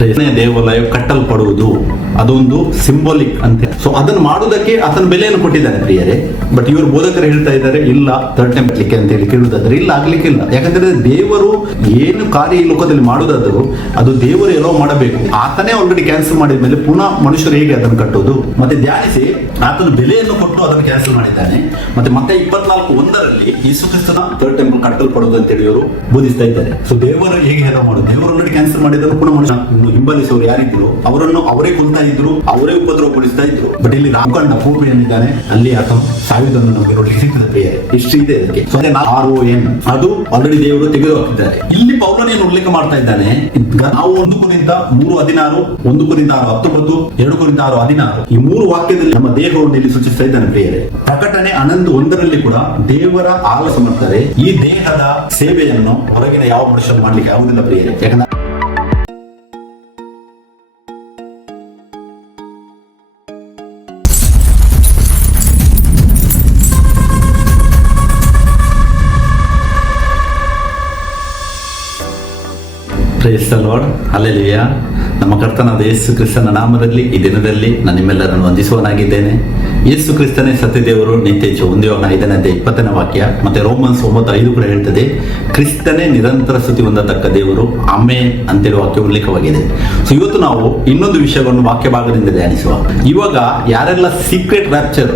ದೇವಾಲಯ ಕಟ್ಟಲ್ಪಡುವುದು ಅದೊಂದು ಸಿಂಬಾಲಿಕ್ ಅಂತ. ಸೊ ಅದನ್ನು ಮಾಡುವುದಕ್ಕೆ ಆತನ ಬೆಲೆಯನ್ನು ಕೊಟ್ಟಿದ್ದಾರೆ ಪ್ರಿಯರೇ. ಬಟ್ ಇವರು ಬೋಧಕರು ಹೇಳ್ತಾ ಇದ್ದಾರೆ, ಇಲ್ಲ, ಥರ್ಡ್ ಮಾಡ್ಲಿಕ್ಕೆ ಅಂತ ಹೇಳಿ ಕೇಳುವುದಾದ್ರೆ ಇಲ್ಲ, ಆಗ್ಲಿಕ್ಕೆ ಇಲ್ಲ. ಯಾಕಂದ್ರೆ ದೇವರು ಏನು ಕಾರ್ಯ ಈ ಲೋಕದಲ್ಲಿ ಮಾಡುವುದಾದ್ರು ಅದು ದೇವರು ಎಲ್ಲೋ ಮಾಡಬೇಕು. ಆತನೇ ಆಲ್ರೆಡಿ ಕ್ಯಾನ್ಸಲ್ ಮಾಡಿದ ಮೇಲೆ ಪುನಃ ಮನುಷ್ಯರು ಹೇಗೆ ಅದನ್ನು ಕಟ್ಟೋದು ಮತ್ತೆ ಧ್ಯಾನಿಸಿ, ಆತನ ಬೆಲೆಯನ್ನು ಕೊಟ್ಟು ಅದನ್ನು ಕ್ಯಾನ್ಸಲ್ ಮಾಡಿದ್ದಾನೆ. ಮತ್ತೆ ಮತ್ತೆ ಇಪ್ಪತ್ನಾಲ್ಕು ಒಂದರಲ್ಲಿ ಯೇಸು ಕ್ರಿಸ್ತನ ಥರ್ಡ್ ಟೆಂಪಲ್ ಕಟ್ಟಲ್ಪಡುವುದು ಅಂತ ಹೇಳಿ ಇವರು ಬೋಧಿಸ್ತಾ ಇದ್ದಾರೆ. ಸೊ ದೇವರು ಹೇಗೆ ಹೇಳೋ ಮಾಡೋದು ದೇವರು ಆಲ್ರೆಡಿ ಕ್ಯಾನ್ಸಲ್ ಮಾಡಿದ್ರು ಪುನಃ ಮನುಷ್ಯ ಇನ್ನು ಹಿಂಬಾಲಿಸುವವರು ಯಾರಿದ್ರು, ಅವರನ್ನು ಅವರೇ ಕೊಲ್ತಾ ಇದ್ರು, ಅವರೇ ಉಪದ್ರವಗೊಳಿಸ್ತಾ ಇದ್ರು. ಬಟ್ ಇಲ್ಲಿ ರಾಮಕಣ್ಣ ಪೂರ್ಣ ಏನಿದ್ದಾನೆ ಅಲ್ಲಿ ಆತ ಸಾಯುವುದನ್ನು ನಮಗೆ ನೋಡಿ ಸಿಕ್ಕಿದ ಪ್ರಿಯರೇ ಹಿಸ್ಟ್ರಿ ಇದೆ ಅದಕ್ಕೆ. ಆರ್ ಓ ಎನ್ ಅದು ಆಲ್ರೆಡಿ ದೇವರು ತೆಗೆದು ಹಾಕಿದ್ದಾರೆ ಇಲ್ಲಿ ಪೌಲನೇನು ಉಲ್ಲೇಖ ಮಾಡ್ತಾ ಇದ್ದಾನೆ. ನಾವು ಒಂದು ಕುರಿತ ಮೂರು ಹದಿನಾರು, ಒಂದು ಕುರಿತ ಆರು ಹತ್ತೊಂಬತ್ತು, ಎರಡು ಕುರಿತ ಆರು ಹದಿನಾರು. ಈ ಮೂರು ವಾಕ್ಯದಲ್ಲಿ ನಮ್ಮ ದೇಹವನ್ನು ಇಲ್ಲಿ ಸೂಚಿಸ್ತಾ ಇದ್ದಾನೆ ಪ್ರಿಯರೇ. ಪ್ರಕಟಣೆ ಅನಂತ ಒಂದರಲ್ಲಿ ಕೂಡ ದೇವರ ಆಲಸ ಮಾಡ್ತಾರೆ. ಈ ದೇಹದ ಸೇವೆಯನ್ನು ಹೊರಗಿನ ಯಾವ ಮನುಷ್ಯರು ಮಾಡ್ಲಿಕ್ಕೆ ಆಗುದಿಲ್ಲ ಪ್ರಿಯರೇ. ಯಾಕಂದ್ರೆ ಪ್ರೇಸ್ ಲಾರ್ಡ್ ನಮ್ಮ ಕರ್ತನಾದ ಯೇಸು ಕ್ರಿಸ್ತನ ನಾಮದಲ್ಲಿ ಈ ದಿನದಲ್ಲಿ ನಾನು ನಿಮ್ಮೆಲ್ಲರನ್ನು ವಂದಿಸುವನಾಗಿದ್ದೇನೆ ಯೇಸು ಕ್ರಿಸ್ತನೇ ಸತ್ಯದೇವರು, ನಿತ್ಯ ಹೊಂದಿಯೋಣ ಐದನೇ ಇಪ್ಪತ್ತನೇ ವಾಕ್ಯ. ಮತ್ತೆ ರೋಮನ್ಸ್ ಒಂಬತ್ತು ಐದು ಕೂಡ ಹೇಳ್ತದೆ, ಕ್ರಿಸ್ತನೇ ನಿರಂತರ ಸ್ತುತಿ ಹೊಂದತಕ್ಕ ದೇವರು ಅಮ್ಮೆ ಅಂತೇಳಿ ವಾಕ್ಯ ಉಲ್ಲೇಖವಾಗಿದೆ ಸೊ ಇವತ್ತು ನಾವು ಇನ್ನೊಂದು ವಿಷಯವನ್ನು ವಾಕ್ಯ ಭಾಗದಿಂದ ಧ್ಯಾನಿಸುವ. ಇವಾಗ ಯಾರೆಲ್ಲ ಸೀಕ್ರೆಟ್ ರ್ಯಾಪ್ಚರ್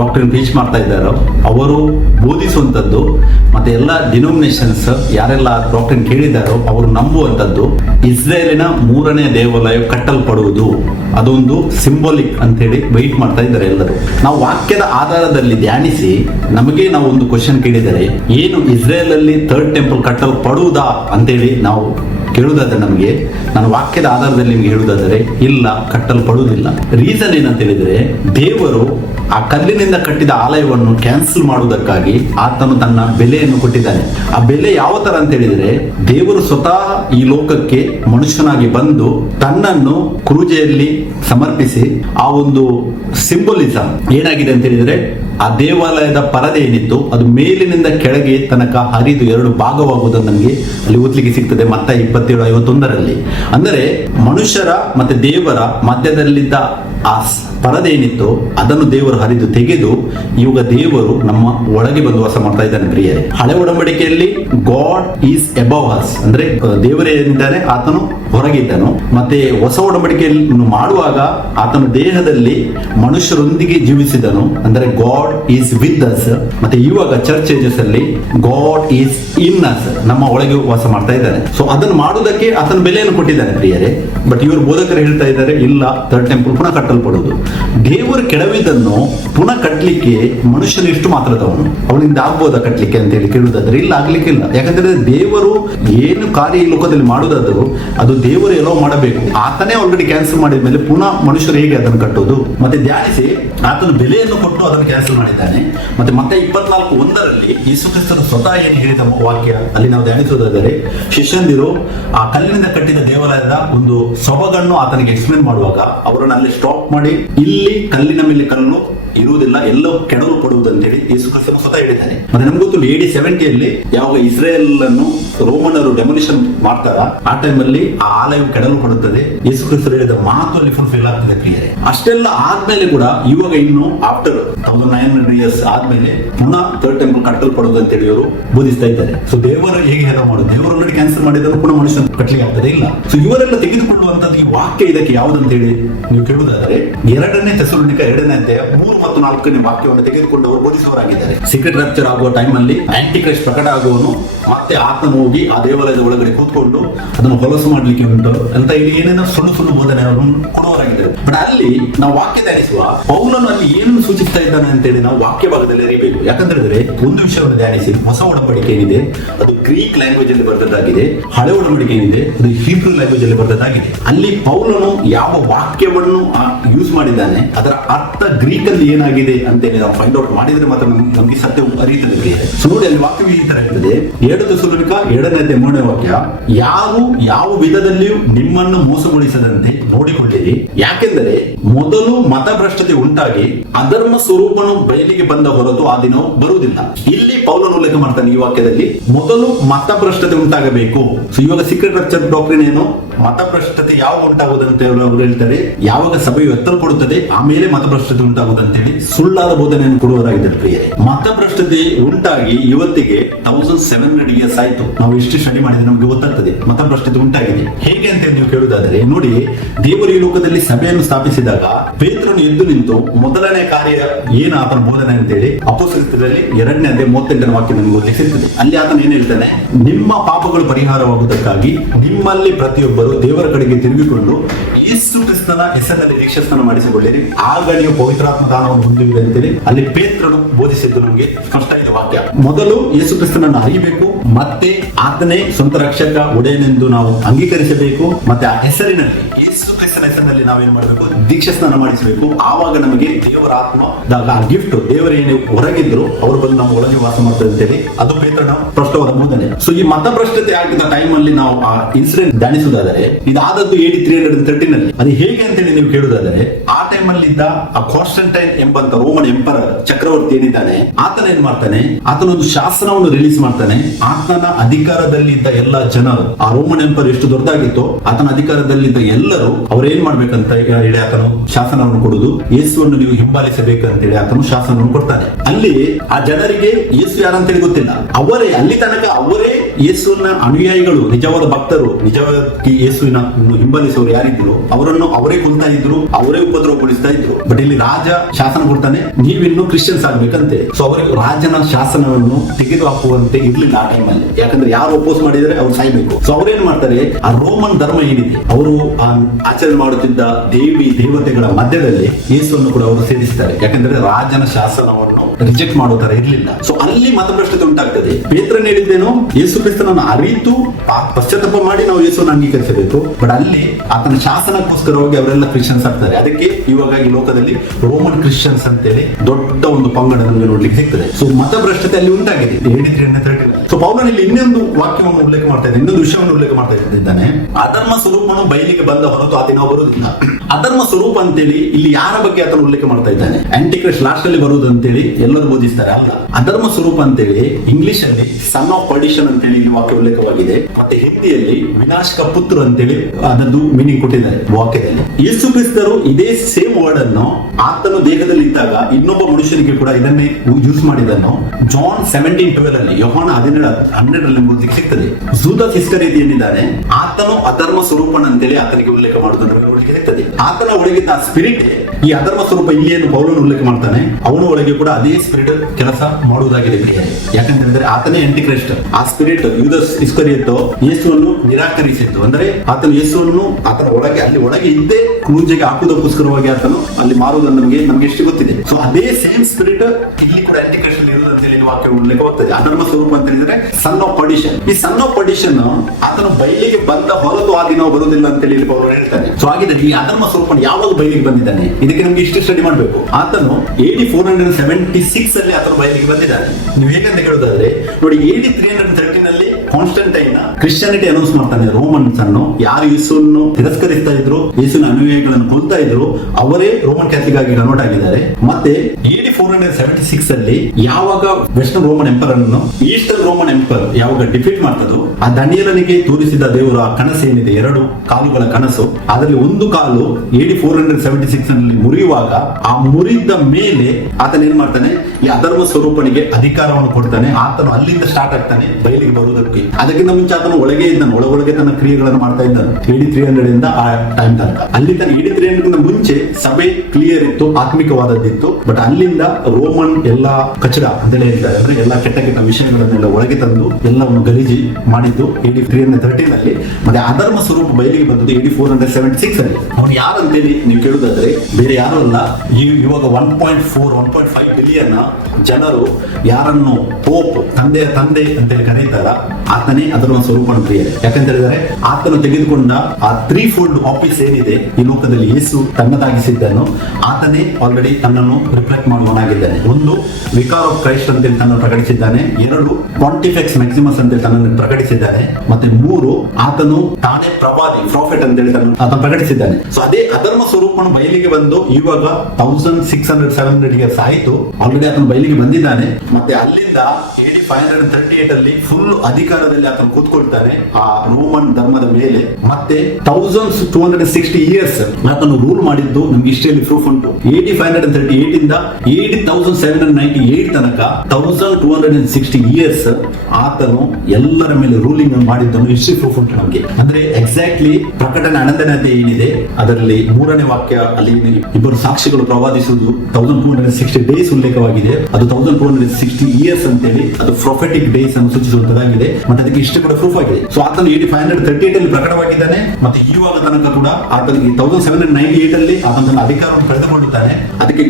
ಡಾಕ್ಟರ್ ಟೀಚ್ ಮಾಡ್ತಾ ಇದ್ದಾರೋ, ಅವರು ಬೋಧಿಸುವಂಥದ್ದು, ಮತ್ತೆ ಎಲ್ಲ ಡಿನೋಮಿನೇಷನ್ಸ್ ಯಾರೆಲ್ಲ ಡಾಕ್ಟರ್ ಕೇಳಿದಾರೋ ಅವರು ನಂಬುವಂಥದ್ದು, ಇಸ್ರೇಲಿನ ಮೂರನೇ ದೇವಾಲಯ ಕಟ್ಟಲ್ಪಡುವುದು. ಅದೊಂದು ಸಿಂಬಾಲಿಕ್ ಅಂತೇಳಿ ವೆಯ್ಟ್ ಮಾಡ್ತಾ ಇದ್ದಾರೆ ಎಲ್ಲರೂ. ನಾವು ವಾಕ್ಯದ ಆಧಾರದಲ್ಲಿ ಧ್ಯಾನಿಸಿ, ನಮಗೆ ನಾವು ಒಂದು ಕ್ವಶನ್ ಕೇಳಿದರೆ, ಏನು ಇಸ್ರೇಲ್ ಅಲ್ಲಿ ಥರ್ಡ್ ಟೆಂಪಲ್ ಕಟ್ಟಲ್ಪಡುವುದಾ ಅಂತೇಳಿ ನಾವು ಕೇಳುವುದಾದ್ರೆ ನಮಗೆ ನಾನು ವಾಕ್ಯದ ಆಧಾರದಲ್ಲಿ ನಿಮಗೆ ಹೇಳುವುದಾದರೆ, ಇಲ್ಲ, ಕಟ್ಟಲ್ಪಡುವುದಿಲ್ಲ. ರೀಸನ್ ಏನಂತ ಹೇಳಿದ್ರೆ, ದೇವರು ಆ ಕಲ್ಲಿನಿಂದ ಕಟ್ಟಿದ ಆಲಯವನ್ನು ಕ್ಯಾನ್ಸಲ್ ಮಾಡುವುದಕ್ಕಾಗಿ ಆತನು ತನ್ನ ಬೆಲೆಯನ್ನು ಕೊಟ್ಟಿದ್ದಾನೆ. ಆ ಬೆಲೆ ಯಾವ ತರ ಅಂತ ಹೇಳಿದ್ರೆ, ದೇವರು ಸ್ವತಃ ಈ ಲೋಕಕ್ಕೆ ಮನುಷ್ಯನಾಗಿ ಬಂದು ತನ್ನನ್ನು ಕ್ರೂಜೆಯಲ್ಲಿ ಸಮರ್ಪಿಸಿ ಆ ಒಂದು ಸಿಂಬಲಿಸಂ ಏನಾಗಿದೆ ಅಂತ ಹೇಳಿದ್ರೆ ಆ ದೇವಾಲಯದ ಪರದೆ ಏನಿತ್ತು ಅದು ಮೇಲಿನಿಂದ ಕೆಳಗೆ ತನಕ ಹರಿದು ಎರಡು ಭಾಗವಾಗುವುದನ್ನು ನಮಗೆ ಅಲ್ಲಿ ಓದ್ಲಿಕ್ಕೆ ಸಿಗ್ತದೆ, ಮತ್ತ ಇಪ್ಪತ್ತೇಳು ಐವತ್ತೊಂದರಲ್ಲಿ. ಅಂದರೆ ಮನುಷ್ಯರ ಮತ್ತೆ ದೇವರ ಮಧ್ಯದಲ್ಲಿದ್ದ ಆ ಪರದೇನಿತ್ತು ಅದನ್ನು ದೇವರು ಹರಿದು ತೆಗೆದು ಇವಾಗ ದೇವರು ನಮ್ಮ ಒಳಗೆ ಬಂದು ವಾಸ ಮಾಡ್ತಾ ಇದ್ದಾನೆ ಪ್ರಿಯರೇ. ಹಳೆ ಒಡಂಬಡಿಕೆಯಲ್ಲಿ ಗಾಡ್ ಈಸ್ ಎಬವ್ ಹಸ್ ಅಂದ್ರೆ ದೇವರೇನಿದ್ದಾನೆ ಆತನು ಹೊರಗಿದ್ದನು ಮತ್ತೆ ಹೊಸ ಒಡಂಬಡಿಕೆಯಲ್ಲಿ ಮಾಡುವಾಗ ಆತನ ದೇಹದಲ್ಲಿ ಮನುಷ್ಯರೊಂದಿಗೆ ಜೀವಿಸಿದನು. ಅಂದ್ರೆ, ಗಾಡ್ ಈಸ್ ವಿತ್ ಅಸ್ ಮತ್ತೆ ಇವಾಗ ಚರ್ಚ್ ಏಜಸ್ ಅಲ್ಲಿ ಗಾಡ್ ಈಸ್ ಇನ್ ಅಸ್ ನಮ್ಮ ಒಳಗೆ ವಾಸ ಮಾಡ್ತಾ ಇದ್ದಾನೆ. ಸೊ ಅದನ್ನು ಮಾಡುವುದಕ್ಕೆ ಆತನ ಬೆಲೆಯನ್ನು ಕೊಟ್ಟಿದ್ದಾನೆ ಪ್ರಿಯರೇ. ಬಟ್ ಇವರು ಬೋಧಕರು ಹೇಳ್ತಾ ಇದ್ದಾರೆ, ಇಲ್ಲ, ಥರ್ಡ್ ಟೆಂಪಲ್ ಪುನಃ ಕಟ್ಟಲ್ಪಡುವುದು. ದೇವರು ಕೆಡವಿದನ್ನು ಪುನಃ ಕಟ್ಟಲಿಕ್ಕೆ ಮನುಷ್ಯನ ಎಷ್ಟು ಮಾತ್ರದವನು? ಅವನಿಂದ ಆಗ್ಬೋದಾ ಕಟ್ಟಲಿಕ್ಕೆ ಅಂತ ಹೇಳಿ ಕೇಳುವುದಾದ್ರೆ ಇಲ್ಲ, ಆಗ್ಲಿಕ್ಕೆ ಇಲ್ಲ. ಯಾಕಂದ್ರೆ ದೇವರು ಏನು ಕಾರ್ಯ ಈ ಲೋಕದಲ್ಲಿ ಮಾಡುವುದಾದರೂ ಅದು ದೇವರು ಎಲ್ಲೋ ಮಾಡಬೇಕು. ಆತನೇ ಆಲ್ರೆಡಿ ಕ್ಯಾನ್ಸಲ್ ಮಾಡಿದ ಮೇಲೆ ಪುನಃ ಮನುಷ್ಯರು ಹೇಗೆ ಅದನ್ನು ಕಟ್ಟೋದು ಮತ್ತೆ ಧ್ಯಾನಿಸಿ, ಆತನ ಬೆಲೆಯನ್ನು ಕೊಟ್ಟು ಅದನ್ನು ಕ್ಯಾನ್ಸಲ್ ಮಾಡಿದ್ದಾನೆ. ಮತ್ತೆ ಮತ್ತೆ ಇಪ್ಪತ್ನಾಲ್ಕು ಒಂದರಲ್ಲಿ ಯೇಸು ಕ್ರಿಸ್ತರು ಸ್ವತಃ ಏನು ಹೇಳಿದ ವಾಕ್ಯ? ಅಲ್ಲಿ ನಾವು ಧ್ಯಾನಿಸುವುದಾದರೆ, ಶಿಷ್ಯಂದಿರು, ಆ ಕಲ್ಲಿನಿಂದ ಕಟ್ಟಿದ ದೇವಾಲಯದ ಒಂದು ಸೊಬಗನ್ನು ಆತನಿಗೆ ಎಕ್ಸ್ಪ್ಲೇನ್ ಮಾಡುವಾಗ, ಅವರನ್ನು ಅಲ್ಲಿ ಸ್ಟಾಪ್ ಮಾಡಿ ಇಲ್ಲಿ ಕಲ್ಲಿನ ಮೇಲೆ ಕಲ್ಲು ಇರುವುದಿಲ್ಲ ಎಲ್ಲವೂ ಕೆಡಲು ಪಡುವುದಂತೇಳಿ ಯೇಸು ಕ್ರಿಸ್ತನು ಸ್ವತಃ ಹೇಳಿದ್ದಾನೆ. ಮತ್ತೆ ನಮ್ಗೆ ಗೊತ್ತು ಎಡಿ ಸೆವೆಂಟಿಯಲ್ಲಿ ಯಾವಾಗ ಇಸ್ರೇಲ್ ಅನ್ನು ರೋಮನರು ಡೆಮೊಲಿಷನ್ ಮಾಡ್ತಾರ, ಆ ಟೈಮಲ್ಲಿ ಆ ಆಲಯವು ಕೆಡಲು ಪಡುತ್ತದೆ. ಯೇಸು ಕ್ರಿಸ್ತರು ಹೇಳಿದ ಮಾತು ಅಲ್ಲಿ ಫುಲ್ಫಿಲ್ ಆಗ್ತದೆ ಪ್ರಿಯರೇ. ಅಷ್ಟೆಲ್ಲ ಆದ್ಮೇಲೆ ಕೂಡ ಇವಾಗ ಇನ್ನು after thousand nine hundred years ಆದ್ಮೇಲೆ ಪುನಃ ಥರ್ಡ್ ಟೆಂಪಲ್ ಕಟ್ಟಲ್ಪಡುವುದು ಅಂತೇಳಿ ಅವರು ಬೋಧಿಸ್ತಾ ಇದ್ದಾರೆ. ಸೊ ದೇವರು ಹೇಗೆ ಹೇಳ ಮಾಡೋದು? ದೇವರು ಆಲ್ರೆಡಿ ಕ್ಯಾನ್ಸಲ್ ಮಾಡಿದ್ರು ಪುನಃ ಮನುಷ್ಯನ ಕಟ್ಟಲಿಕ್ಕೆ ಆಗ್ತದೆ ಇಲ್ಲ? ಸೊ ಇವರೆಲ್ಲ ತೆಗೆದುಕೊಳ್ಳುವಂತದ್ದು ಈ ವಾಕ್ಯ ಇದಕ್ಕೆ ಯಾವುದಂತೇಳಿ ನೀವು ಕೇಳುವುದಾದರೆ ಎರಡನೇ ತೆಸಲುನಿಕ ಎರಡನೇ ಅಧ್ಯಾಯ ಮೂರು ಮತ್ತು ನಾಲ್ಕನೇ ವಾಕ್ಯವನ್ನು ತೆಗೆದುಕೊಂಡು ಅವರು ಬೋಧಿಸುವವರಾಗಿದ್ದಾರೆ ಸೀಕ್ರೆಟ್ ರ್ಯಾಪ್ಚರ್ ಆಗುವ ಟೈಮ್ ಅಲ್ಲಿ ಆಂಟಿ ಕ್ರೈಸ್ಟ್ ಪ್ರಕಟ ಆಗುವನು ಮತ್ತೆ ಆತನ ಹೋಗಿ ಆ ದೇವಾಲಯದ ಒಳಗಡೆ ಕೂತ್ಕೊಂಡು ಅದನ್ನು ಹೊಲಸು ಮಾಡ್ಲಿಕ್ಕೆ ಉಂಟು ಅಂತ ಇಲ್ಲಿ ಏನೇನೋ ಸುಳ್ಳು ಸುಳ್ಳು ಬೋಧನೆ ಅವರನ್ನು ಕೊಡುವವರಾಗಿದ್ದಾರೆ. ಬಟ್ ಅಲ್ಲಿ ನಾವು ವಾಕ್ಯ ಧ್ಯಾನಿಸುವ ಪೌಲನು ಅಲ್ಲಿ ಏನನ್ನು ಸೂಚಿಸ್ತಾ ಇದ್ದಾನೆ ಅಂತೇಳಿ ನಾವು ವಾಕ್ಯ ಭಾಗದಲ್ಲಿ ಅರಿಬೇಕು. ಯಾಕಂತ ಹೇಳಿದ್ರೆ ಒಂದು ವಿಷಯವನ್ನು ಧ್ಯಾನಿಸಿ, ಹೊಸ ಒಡಂಬಡಿಕೆ ಏನಿದೆ ಅದು ಗ್ರೀಕ್ ಲ್ಯಾಂಗ್ವೇಜ್ ಅಲ್ಲಿ ಬರೆದದ್ದಾಗಿದೆ, ಹಳೆ ಒಡಂಬಡಿಕೆ ಏನಿದೆ, ಅದು ಹೀಬ್ರೂ ಲ್ಯಾಂಗ್ವೇಜ್ ಅಲ್ಲಿ ಬರೆದದ್ದಾಗಿದೆ. ಅಲ್ಲಿ ಪೌಲನು ಯಾವ ವಾಕ್ಯವನ್ನು ಯೂಸ್ ಮಾಡಿದ್ದಾನೆ, ಅದರ ಅರ್ಥ ಗ್ರೀಕ್ ಅಲ್ಲಿ ಏನಾಗಿದೆ ಅಂತೇಳಿ ನಾವು ಫೈಂಡ್ ಔಟ್ ಮಾಡಿದ್ರೆ ಮಾತ್ರ ನಮಗೆ ಸತ್ಯ ಅರಿಯುತ್ತದೆ ಸೊ ನೋಡಿ, ಅಲ್ಲಿ ವಾಕ್ಯ ಈ ತರ ಇರ್ತದೆ ಎರಡು ದಶಲೋನಿಕ ಎರಡನೇ ಮೂರನೇ ವಾಕ್ಯ, ಯಾರು ಯಾವ ವಿಧದಲ್ಲಿಯೂ ನಿಮ್ಮನ್ನು ಮೋಸಗೊಳಿಸದಂತೆ ನೋಡಿಕೊಳ್ಳಿರಿ. ಯಾಕೆಂದರೆ ಮೊದಲು ಮತಭ್ರಷ್ಟತೆ ಉಂಟಾಗಿ ಅಧರ್ಮ ಸ್ವರೂಪನು ಬಯಲಿಗೆ ಬಂದ ಹೊರತು ಆ ದಿನ ಬರುವುದಿಲ್ಲ. ಇಲ್ಲಿ ಪೌಲನು ಉಲ್ಲೇಖ ಮಾಡ್ತಾನೆ ಈ ವಾಕ್ಯದಲ್ಲಿ, ಮೊದಲು ಮತಭ್ರಷ್ಟತೆ ಉಂಟಾಗಬೇಕು. ಸೊ ಇವಾಗ ಸೀಕ್ರೆಟ್ ರಕ್ಷರ್ ಡಾಕ್ಟ್ರಿನ್ ಏನು? ಮತಭ್ರಷ್ಟತೆ ಯಾವಾಗ ಉಂಟಾಗುವುದಂತ ಅವರು ಹೇಳ್ತಾರೆ. ಯಾವಾಗ ಸಭೆಯು ಎತ್ತಲ್ಪಡುತ್ತದೆ, ಆಮೇಲೆ ಮತಭ್ರಷ್ಟತೆ ಉಂಟಾಗುವುದಂತೇಳಿ ಸುಳ್ಳಾದ ಬೋಧನೆಯನ್ನು ಕೊಡುವುದಾಗಿದೆ ಪ್ರಿಯರೇ. ಮತಭ್ರಷ್ಟತೆ ಉಂಟಾಗಿ ಇವತ್ತಿಗೆ ತೌಸಂಡ್ ಸೆವೆನ್ ಹಂಡ್ರೆಡ್ ಇಯರ್ಸ್ ಆಯ್ತು. ನಾವು ಎಷ್ಟು ಸ್ಟಡಿ ಮಾಡಿದ್ರೆ ನಮಗೆ ಗೊತ್ತಾಗ್ತದೆ ಮತಭ್ರಷ್ಟತೆ ಉಂಟಾಗಿದೆ. ಹೇಗೆ ಅಂತ ನೀವು ಕೇಳುವುದಾದ್ರೆ, ನೋಡಿ, ದೇವರು ಈ ಲೋಕದಲ್ಲಿ ಸಭೆಯನ್ನು ಸ್ಥಾಪಿಸಿದಾಗ ಪೇತ್ರನು ಎದ್ದು ನಿಂತು ಮೊದಲನೇ ಕಾರ್ಯ ಏನು ಆತನ ಬೋಧನೆ ಅಂತೇಳಿ ಅಪೋಸಿತದಲ್ಲಿ ಎರಡನೇ ಅದೇ ಮೂವತ್ತೆಂಟನೇ ವಾಕ್ಯ ನಮಗೆ ಓದಲಿಕ್ಕೆ ಸಿಗ್ತದೆ ಅಲ್ಲಿ ಆತನ ಏನ್ ಹೇಳ್ತಾನೆ? ನಿಮ್ಮ ಪಾಪಗಳು ಪರಿಹಾರವಾಗುವುದಕ್ಕಾಗಿ ನಿಮ್ಮಲ್ಲಿ ಪ್ರತಿಯೊಬ್ಬರು ದೇವರ ಕಡೆಗೆ ತಿರುಗಿಕೊಂಡು ಯೇಸು ಕ್ರಿಸ್ತನ ಹೆಸರಿನಲ್ಲಿ ದೀಕ್ಷಾಸ್ನಾನ ಮಾಡಿಸಿಕೊಳ್ಳಿರಿ. ಆಗ ನೀವು ಪವಿತ್ರಾತ್ಮ ದಾನವನ್ನು ಹೊಂದಿವೆ ಅಂತೇಳಿ ಅಲ್ಲಿ ಪೇತ್ರನು ಬೋಧಿಸಿದ್ದು ನಮಗೆ ಸ್ಪಷ್ಟ ಇದೆ ವಾಕ್ಯ. ಮೊದಲು ಯೇಸು ಕ್ರಿಸ್ತನನ್ನು ಅರಿಯಬೇಕು, ಮತ್ತೆ ಆತನೇ ಸ್ವಂತ ರಕ್ಷಕ, ಒಡೆಯನೆಂದು ನಾವು ಅಂಗೀಕರಿಸಬೇಕು, ಮತ್ತೆ ಆ ಹೆಸರಿನಲ್ಲಿ, ಯೇಸು ಕ್ರಿಸ್ತನ ಹೆಸರಿನಲ್ಲಿ ನಾವೇನು ಮಾಡಬೇಕು? ದೀಕ್ಷಾ ಸ್ನಾನ ಮಾಡಿಸಬೇಕು. ಆವಾಗ ನಮಗೆ ದೇವರ ಆತ್ಮ ಗಿಫ್ಟ್ ದೇವರ ಏನು ಹೊರಗಿದ್ರು ಅವರು ಬಂದು ನಮ್ಮ ಒಳಗೆ ವಾಸ ಮಾಡ್ತಾರೆ ಅಂತೇಳಿ ಅದು ಪೇತ್ರನ ಪ್ರಶ್ನವಾದ ಮೂರನೇ ಸೊ ಈ ಮತಭ್ರಷ್ಟತೆ ಆಗಿದ್ದ ಟೈಮ್ ಅಲ್ಲಿ ನಾವು ಆ ಇನ್ಸಿಡೆಂಟ್ ದಾಣಿಸುವುದಾದರೆ ಇದಾದದ್ದು ಏಟಿ ತ್ರೀ ಹಂಡ್ರೆಡ್ ತರ್ಟೀನ್ ಅಲ್ಲಿ ಅದು ಹೇಗೆ ಅಂತೇಳಿ ನೀವು ಕೇಳುವುದಾದರೆ, ಆ ಟೈಮ್ ಅಲ್ಲಿ ಇದ್ದ ಆ ಕಾನ್ಸ್ಟಂಟೈನ್ ಎಂಬಂತ ರೋಮನ್ ಎಂಪರ್ ಚಕ್ರವರ್ತಿ ಏನಿದ್ದಾನೆ, ಆತನ ಏನ್ ಮಾಡ್ತಾನೆ, ಆತನೊಂದು ಶಾಸನವನ್ನು ರಿಲೀಸ್ ಮಾಡ್ತಾನೆ. ಆತನ ಅಧಿಕಾರದಲ್ಲಿ ಇದ್ದ ಎಲ್ಲ ಜನರು, ಆ ರೋಮನ್ ಎಂಪರ್ ಎಷ್ಟು ದೊಡ್ಡದಾಗಿತ್ತು, ಆತನ ಅಧಿಕಾರದಲ್ಲಿದ್ದ ಎಲ್ಲರೂ ಅವ್ರೇನ್ ಮಾಡ್ಬೇಕಂತ ಹೇಳಿ ಆತನು ಶಾಸನವನ್ನು ಕೊಡುದು, ಯೇಸುವನ್ನು ನೀವು ಹಿಂಬಾಲಿಸಬೇಕಂತ ಹೇಳಿ ಆತನು ಶಾಸನವನ್ನು ಕೊಡ್ತಾನೆ. ಅಲ್ಲಿ ಆ ಜನರಿಗೆ ಯೇಸು ಯಾರಂತೇಳಿ ಗೊತ್ತಿಲ್ಲ. ಅವರೇ, ಅಲ್ಲಿ ತನಕ ಅವರೇ ಯೇಸುವಿನ ಅನುಯಾಯಿಗಳು, ನಿಜವಾದ ಭಕ್ತರು, ನಿಜವಾಗಿ ಯೇಸುವಿನ ಹಿಂಬಾಲಿಸುವವರು ಯಾರಿದ್ರು, ಅವರನ್ನು ಅವರೇ ಕೊಲ್ತಾ ಇದ್ರು, ಅವರೇ ಉಪದ್ರವಗೊಳಿಸ್ತಾ ಇದ್ರು. ಬಟ್ ಇಲ್ಲಿ ರಾಜ ಶಾಸನ ಕೊಡ್ತಾನೆ, ನೀವಿನ್ನು ಕ್ರಿಶ್ಚಿಯನ್ಸ್ ಆಗ್ಬೇಕಂತೆ. ಸೊ ಅವರಿಗೆ ರಾಜನ ಶಾಸನವನ್ನು ತೆಗೆದು ಹಾಕುವಂತೆ ಇರ್ಲಿಲ್ಲ ಆ ಟೈಮಲ್ಲಿ ಯಾಕಂದ್ರೆ ಯಾರು ಅಪೋಸ್ ಮಾಡಿದರೆ ಅವ್ರು ಸಾಯ್ಬೇಕು. ಸೊ ಅವ್ರೇನ್ ಮಾಡ್ತಾರೆ, ಆ ರೋಮನ್ ಧರ್ಮ ಏನಿದೆ, ಅವರು ಆ ಆಚರಣೆ ಮಾಡುತ್ತಿದ್ದ ದೇವಿ, ದೇವತೆಗಳ ಮಧ್ಯದಲ್ಲಿ ಯೇಸುವನ್ನು ಕೂಡ ಅವರು ಸೇರಿಸ್ತಾರೆ. ಯಾಕಂದ್ರೆ ರಾಜನ ಶಾಸನವನ್ನು ರಿಜೆಕ್ಟ್ ಮಾಡೋ ತರ ಇರ್ಲಿಲ್ಲ. ಸೊ ಅಲ್ಲಿ ಮತಭ್ರಷ್ಟತೆ ಉಂಟಾಗ್ತದೆ. ಪೇತ್ರ ನೀಡಿದ್ದೇನು ಯೇಸು ಕ್ರಿಸ್ತನನ್ನು ಅರಿತು ಪಶ್ಚಾತ್ತಾಪ ಮಾಡಿ ನಾವು ಯೇಸುವನ್ನು ಅಂಗೀಕರಿಸಬೇಕು. ಬಟ್ ಅಲ್ಲಿ ಆತನ ಶಾಸನಕ್ಕೋಸ್ಕರವಾಗಿ ಅವರೆಲ್ಲ ಕ್ರಿಶ್ಚಿಯನ್ಸ್ ಆಗ್ತಾರೆ. ಅದಕ್ಕೆ ಇವಾಗ ಈ ಲೋಕದಲ್ಲಿ ರೋಮನ್ ಕ್ರಿಶ್ಚಿಯನ್ಸ್ ಅಂತೇಳಿ ದೊಡ್ಡ ಒಂದು ಪಂಗಡ ನಮಗೆ ನೋಡ್ಲಿಕ್ಕೆ ಸಿಗ್ತದೆ. ಸೊ ಮತಭ್ರಷ್ಟತೆ ಅಲ್ಲಿ ಉಂಟಾಗಿದೆ. ಸೊ ಪೌಲನ್ ಇಲ್ಲಿ ಇನ್ನೊಂದು ವಾಕ್ಯವನ್ನು ಉಲ್ಲೇಖ ಮಾಡ್ತಾ ಇದ್ದಾನೆ, ಇನ್ನೊಂದು ವಿಷಯವನ್ನು ಉಲ್ಲೇಖ ಮಾಡ್ತಾ ಇದ್ದಾನೆ. ಅಧರ್ಮ ಸ್ವರೂಪನು ಬಯಲಿಗೆ ಬಂದ ಹೊರತು ಆ ದಿನ ಬರುವುದಿಲ್ಲ. ಅಧರ್ಮ ಸ್ವರೂಪ ಅಂತೇಳಿ ಇಲ್ಲಿ ಯಾರ ಬಗ್ಗೆ ಆತನು ಉಲ್ಲೇಖ ಮಾಡ್ತಾ ಇದ್ದಾನೆ? ಆಂಟಿಕ್ರಿಸ್ಟ್ ಲಾಸ್ಟ್ ಅಲ್ಲಿ ಬರುವುದು ಅಂತೇಳಿ ಎಲ್ಲರೂ ಬೋಧಿಸ್ತಾರೆ, ಅಲ್ಲ? ಅಧರ್ಮ ಸ್ವರೂಪ ಅಂತೇಳಿ ಇಂಗ್ಲಿಷ್ ಅಲ್ಲಿ ಸನ್ ಆಫ್ ಪಡಿಷನ್ ಅಂತೇಳಿ ಇಲ್ಲಿ ವಾಕ್ಯ ಉಲ್ಲೇಖವಾಗಿದೆ. ಮತ್ತೆ ಹಿಂದಿಯಲ್ಲಿ ವಿನಾಶಕ ಪುತ್ರ ಅಂತೇಳಿ ಅದನ್ನು ಮೀನಿಂಗ್ ಕೊಟ್ಟಿದ್ದಾರೆ ವಾಕ್ಯದಲ್ಲಿ. ಯೇಸು ಕ್ರಿಸ್ತರು ಇದೇ ಸೇಮ್ ವರ್ಡ್ ಅನ್ನು ಆತನು ದೇಹದಲ್ಲಿ ಇದ್ದಾಗ ಇನ್ನೊಬ್ಬ ಮನುಷ್ಯನಿಗೆ ಕೂಡ ಇದನ್ನೇ ಯೂಸ್ ಮಾಡಿದನ್ನು ಜಾನ್ ಸೆವೆಂಟೀನ್ ಟ್ವೆಲ್ ಅಲ್ಲಿ ಯೋಹಾನ ಹದಿನೇಳು ಹನ್ನೆರಡರಲ್ಲಿ ಓದಲಿಕ್ಕೆ ಸಿಗ್ತದೆ. ಸೂತ ಕಿಸ್ಕರೀತಿ ಏನಿದ್ದಾನೆ ಆತನು ಅಧರ್ಮ ಸ್ವರೂಪನ ಅಂತೇಳಿ ಆತನಿಗೆ ಉಲ್ಲೇಖ ಮಾಡುತ್ತಾನೆ ನಮಗೆ ಸಿಗ್ತದೆ. ಆತನ ಒಳಗಿದ್ದ ಸ್ಪಿರಿಟ್ ಈ ಅಧರ್ಮ ಸ್ವರೂಪ ಇಲ್ಲಿ ಏನು ಉಲ್ಲೇಖ ಮಾಡ್ತಾನೆ. ಅವನ ಒಳಗೆ ಕೂಡ ಅದೇ ಸ್ಪಿರಿಟ್ ಕೆಲಸ ಮಾಡುವುದಾಗಿದೆ. ಯಾಕಂತಂದ್ರೆ ಆತನೇ ಎಂಟಿಕ್ರಿಸ್ಟ್ ಆ ಸ್ಪಿರಿಟ್ ಯೂದಸ್ ಇಸ್ಕರಿಯತ್ತು, ಯೇಸುವನ್ನು ನಿರಾಕರಿಸಿತ್ತು. ಅಂದ್ರೆ ಆತನು ಯೇಸುವನ್ನು ಆತನ ಒಳಗೆ, ಅಲ್ಲಿ ಒಳಗೆ ಇದ್ದೇ ಕ್ರೂಜೆಗೆ ಹಾಕುವುದಕ್ಕೋಸ್ಕರವಾಗಿ ಆತನು ಅಲ್ಲಿ ಮಾರುವುದನ್ನು ನಮಗೆ, ನಮ್ಗೆ ಎಷ್ಟು ಗೊತ್ತಿದೆ. ಸೊ ಅದೇ ಸೇಮ್ ಸ್ಪಿರಿಟ್ ಇಲ್ಲಿ ಕೂಡ ಎಂಟಿಕ್ರಿಸ್ಟ್ ಅಲ್ಲಿ ಇರುವುದು ಅಂತ ವಾಕ್ಯ ವಾಕ್ಯ ಉಲ್ಲೇಖವಾಗ್ತದೆ ಅಧರ್ಮ ಸ್ವರೂಪ ಅಂತ ಹೇಳಿದ್ರೆ ಸನ್ ಆಫ್ ಪಡಿಷನ್ ಈ ಸನ್ ಆಫ್ ಪಡಿಷನ್ ಆತನು ಬಯಲಿಗೆ ಬಂದ ಹೊರತು ಆ ಬರುವುದಿಲ್ಲ ಅಂತ ಹೇಳಿ ಅವರು ಹೇಳ್ತಾರೆ. ಸೊ ಹಾಗಿದ್ರೆ ಈ ಅಧರ್ಮ ಸ್ವರೂಪ ಯಾವಾಗ ಬಯಲಿಗೆ ಬಂದಿದ್ದಾನೆ? ಇದಕ್ಕೆ ನಮ್ಗೆ ಇಷ್ಟು ಸ್ಟಡಿ ಮಾಡಬೇಕು. ಆತನು AD four hundred seventy six ಅಲ್ಲಿ ಆತನು ಬಯಲಿಗೆ ಬಂದಿದ್ದಾನೆ. ನೀವು ಹೇಗಂತ ಕೇಳೋದಾದ್ರೆ, ನೋಡಿ ಏಟಿ ತ್ರೀ ಹಂಡ್ರೆಡ್ ತರ್ಟೀನ್ ಅಲ್ಲಿ ಕಾನ್ಸ್ಟಂಟೈನ್ ಕ್ರಿಶ್ಚಿಯಾನಿಟಿ ಅನೌನ್ಸ್ ಮಾಡ್ತಾನೆ. ರೋಮನ್ಸ್ ಅನ್ನು ಯಾರು ಯೇಸುವನ್ನು ತಿರಸ್ಕರಿಸ್ತಾ ಇದ್ರು, ಯೇಸುವಿನ ಅನುಯಾಯಿಗಳನ್ನು ಕೊಲ್ತಾ ಇದ್ರು, ಅವರೇ ರೋಮನ್ ಕ್ಯಾಥಲಿಕ್ ಆಗಿ ಕನ್ವರ್ಟ್ ಆಗಿದ್ದಾರೆ ಮತ್ತೆ ಫೋರ್ ಹಂಡ್ರೆಡ್ ಸೆವೆಂಟಿ ಸಿಕ್ಸ್ ಅಲ್ಲಿ ಯಾವಾಗ ವೆಸ್ಟರ್ನ್ ರೋಮನ್ ಎಂಪರ್ ಅನ್ನು ಈಸ್ಟರ್ನ್ ರೋಮನ್ ಎಂಪರ್ ಯಾವಾಗ ಡಿಫೀಟ್ ಮಾಡ್ತದೋ, ಆ ದಾನಿಯೇಲನಿಗೆ ತೋರಿಸಿದ ದೇವರ ಕನಸು ಏನಿದೆ? ಎರಡು ಕಾಲುಗಳ ಕನಸು. ಅದರಲ್ಲಿ ಒಂದು ಕಾಲು ಏಡಿ ಫೋರ್ ಹಂಡ್ರೆಡ್ ಸೆವೆಂಟಿ ಸಿಕ್ಸ್ನಲ್ಲಿ ಮುರಿಯುವಾಗ ಆ ಮುರಿದ ಮೇಲೆ ಆತನ ಏನ್ ಮಾಡ್ತಾನೆ? ಈ ಅಧರ್ಮ ಸ್ವರೂಪನಿಗೆ ಅಧಿಕಾರವನ್ನು ಕೊಡ್ತಾನೆ. ಆತನು ಅಲ್ಲಿಂದ ಸ್ಟಾರ್ಟ್ ಆಗ್ತಾನೆ, ಬಯಲಿಗೆ ಬರುವುದಕ್ಕೆ. ಅದಕ್ಕಿಂತ ಮುಂಚೆ ಆತನು ಒಳಗೆ ಇದ್ದಾನೆ. ಒಳಗೊಳಗೆ ತನ್ನ ಕ್ರಿಯೆಗಳನ್ನು ಮಾಡ್ತಾ ಇದ್ದಾನೆ. ಏಡಿ ತ್ರೀ ಹಂಡ್ರೆಡ್ ಇಂದ ಆ ಟೈಮ್ ತನಕ. ಅಲ್ಲಿ ತನ್ನ ಏಡಿ ತ್ರೀ ಹಂಡ್ರೆಡ್ ಮುಂಚೆ ಸಭೆ ಕ್ಲಿಯರ್ ಇತ್ತು, ಆತ್ಮಿಕವಾದದ್ದಿತ್ತು. ಬಟ್ ಅಲ್ಲಿಂದ ಅಲ್ಲಿಂದ ರೋಮನ್ ಎಲ್ಲಾ ಕಚಡ ಅಂದ್ರೆ ಎಲ್ಲಾ ಕೆಟ್ಟ ಕೆಟ್ಟ ವಿಷಯಗಳನ್ನೆಲ್ಲ ಒಳಗೆ ತಂದು ಎಲ್ಲವನ್ನು ಗಲೀಜಿ ಮಾಡಿದ್ದು ಏಡಿ ತ್ರೀ ಹಂಡ್ರೆಡ್ ತರ್ಟೀನ್ ಅಲ್ಲಿ. ಮತ್ತೆ ಅಧರ್ಮ ಸ್ವರೂಪ ಬಯಲಿಗೆ ಬಂದದ್ದು ಏಡಿ ಫೋರ್ ಹಂಡ್ರೆಡ್ ಸೆವೆಂಟಿ ಸಿಕ್ಸ್ ಅಲ್ಲಿ. ಅವನು ಯಾರಂತೇಳಿ ನೀವು ಕೇಳುದಾದ್ರೆ ಬೇರೆ ಯಾರು ಅಲ್ಲ. ಇವಾಗ one point four one point five billion ಜನರು ಯಾರನ್ನು ಪೋಪ್ ತಂದೆಯ ತಂದೆ ಅಂತೇಳಿ ಕರೀತಾರ, ಆತನೇ ಅದರ ಸ್ವರೂಪ ಯಾಕಂತ ಹೇಳಿದರೆ ಆತನು ತೆಗೆದುಕೊಂಡ ಆ ತ್ರೀ ಫೋಲ್ಡ್ ಆಫೀಸ್ ಏನಿದೆ, ಈ ಲೋಕದಲ್ಲಿ ಯೇಸು ತನ್ನದಾಗಿಸಿದ್ದನ್ನು ಆತನೇ ಆಲ್ರೆಡಿ ತನ್ನನ್ನು ರಿಫ್ಲೆಕ್ಟ್ ಮಾಡುವನಾಗಿದ್ದಾನೆ ಒಂದು, ವಿಕಾರ್ ಆಫ್ ಕ್ರೈಸ್ಟ್ ಅಂತ ತನ್ನನ್ನು ಪ್ರಕಟಿಸಿದ್ದಾನೆ. ಎರಡು ಪಾಂಟಿಫೆಕ್ಸ್ ಮ್ಯಾಕ್ಸಿಮಸ್ ಅಂತ ತನ್ನನ್ನು ಪ್ರಕಟಿಸಿದ್ದಾನೆ. ಮತ್ತೆ ಮೂರು, ಆತನು ತಾನೇ ಪ್ರವಾದಿ ಪ್ರಾಫಿಟ್ ಅಂತ ಹೇಳಿ ಆತ ಪ್ರಕಟಿಸಿದ್ದಾನೆ. ಸೊ ಅದೇ ಅಧರ್ಮ ಸ್ವರೂಪವನ್ನು ಬಯಲಿಗೆ ಬಂದು ಇವಾಗ thousand six hundred seven hundred years ಆಯಿತು ಆಲ್ರೆಡಿ ಆತನು ಬಯಲಿಗೆ ಬಂದಿದ್ದಾನೆ. ಮತ್ತೆ ಅಲ್ಲಿಂದ AD five hundred thirty eight ಅಲ್ಲಿ ಫುಲ್ ಅಧಿಕಾರದಲ್ಲಿ ಆತನು ಕೂತ್ಕೊಳ್ತಾನೆ ಆ ರೋಮನ್ ಧರ್ಮದ ಮೇಲೆ. ಮತ್ತೆ thousand two hundred sixty years ಆತನು ರೂಲ್ ಮಾಡಿದ್ದು. ನಮ್ಗೆ ಇಷ್ಟೇ ಪ್ರೂಫ್ ಉಂಟು. AD five hundred thirty eight ಇಂದ AD thousand seven hundred ninety eight ತನಕ thousand two hundred and sixty years ಆತನು ಎಲ್ಲರ ಮೇಲೆ ರೂಲಿಂಗ್ ಮಾಡಿದ್ದನ್ನು ಹಿಸ್ಟ್ರಿ ಪ್ರೂಫ್ ಉಂಟು ನಮಗೆ. ಅಂದ್ರೆ ಎಕ್ಸಾಕ್ಟ್ಲಿ ಪ್ರಕಟಣೆ ಅನಂತನತೆ ಏನಿದೆ, ಅದರಲ್ಲಿ ಮೂರನೇ ವಾಕ್ಯ ಅಲ್ಲಿ ಇಬ್ಬರು ಸಾಕ್ಷಿಗಳು ಪ್ರವಾದಿಸುವುದು thousand two hundred sixty days ಉಲ್ಲೇಖವಾಗಿದೆ. ಅದು thousand two hundred sixty years ಅಂತೇಳಿ ಅದು ಪ್ರೊಫೆಟಿಕ್ ಡೇಸ್ ಅನ್ನು ಸೂಚಿಸುವಂತದಾಗಿದೆ ಮತ್ತೆ ಅದಕ್ಕೆ ಇಷ್ಟ ಕೂಡ ಪ್ರೂಫ್ ಆಗಿದೆ. ಸೊ ಆತನು AD five hundred thirty eight ಅಲ್ಲಿ ಪ್ರಕಟವಾಗಿದ್ದಾನೆ, ಮತ್ತೆ ಇವಾಗ ತನಕ ಕೂಡ ಆತನಿಗೆ thousand seven hundred ninety eight ಅಲ್ಲಿ ಆತನ ಅಧಿಕಾರವನ್ನು ಕಳೆದುಕೊಳ್ಳುತ್ತಾನೆ. ಅದಕ್ಕೆ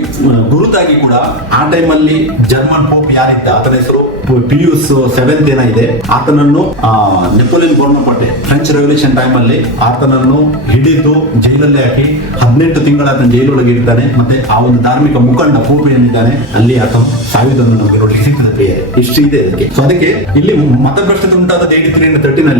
ಗುರುತಾಗಿ ಕೂಡ ಆ ಟೈಮ್ ಅಲ್ಲಿ ಜರ್ಮನ್ ಪೋಪ್ ಯಾರಿದ್ದ? ಆತನ ಹೆಸರು? ಪಿಯೂಸ್ ಸೆವೆಂತ್ ಏನಿದೆ ಆತನನ್ನು Napoleon Bonaparte French revolution time ಅಲ್ಲಿ ಆತನನ್ನು ಹಿಡಿದು ಜೈಲಲ್ಲಿ ಹಾಕಿ ಹದಿನೆಂಟು ತಿಂಗಳ ಆತನ ಜೈಲೊಳಗೆ ಇರ್ತಾನೆ. ಮತ್ತೆ ಆ ಒಂದು ಧಾರ್ಮಿಕ ಮುಖಂಡ ಪೂರ್ವ ಏನಿದ್ದಾನೆ ಅಲ್ಲಿ ಆತ ಸಾಯುವುದನ್ನು ನಮಗೆ ನೋಡಲಿಕ್ಕೆ ಸಿಗ್ತದೆ ಇಷ್ಟು ಇದೆ ಅದಕ್ಕೆ. ಸೊ ಅದಕ್ಕೆ ಇಲ್ಲಿ ಮತಭ್ರಷ್ಟತೆ ಉಂಟಾದ ಏಟಿ ತ್ರೀ ತರ್ಟೀನ್